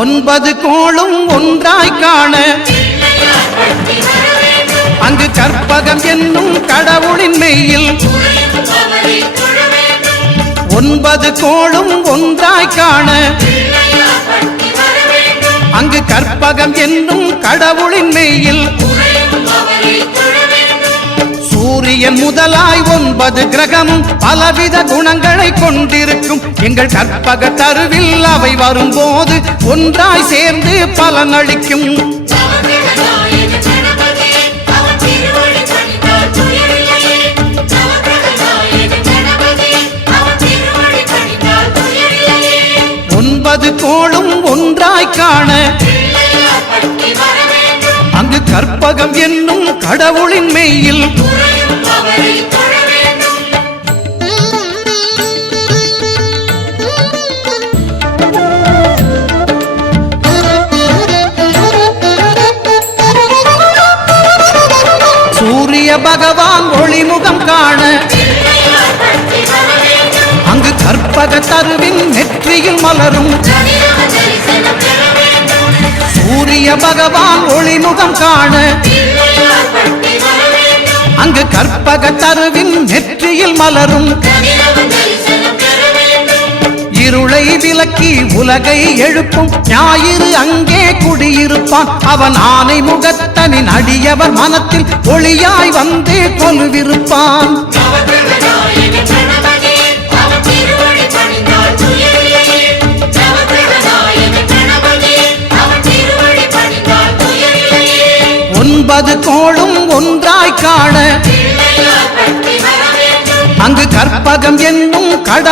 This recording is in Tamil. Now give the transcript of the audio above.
ஒன்பது கோளும் ஒன்றாய் காண அங்கு கற்பகம் என்னும் கடவுளின் மெய்யில் ஒன்பது கோளும் ஒன்றாய் காண அங்கு கற்பகம் என்னும் கடவுளின் மெய்யில் சூரியன் முதலாய் 9 கிரகமும் பலவித குணங்களை கொண்டிருக்கும் எங்கள் கற்பக தருவில் அவை வரும்போது ஒன்றாய் சேர்ந்து பலனளிக்கும். ஒன்பது கோளும் ஒன்றாய் காண அங்கு கற்பகம் என்னும் கடவுளின் மெய்யில் சூரிய பகவான் ஒளிமுகம் காண அங்கு கற்பக தருவின் நெற்றியில் மலரும். சூரிய பகவான் ஒளிமுகம் காண அங்கு கற்பக தருவின் நெற்றியில் மலரும். இருளை விலக்கி உலகை எழுப்பும் ஞாயிறு அங்கே குடியிருப்பான். அவன் ஆனை முகத்தனின் அடியவர் மனத்தில் ஒளியாய் வந்து கொலுவிருப்பான். ஒன்பது கோளும் ஒன்றாய் காண அங்கு கற்பகம் என்னும் கடவுள்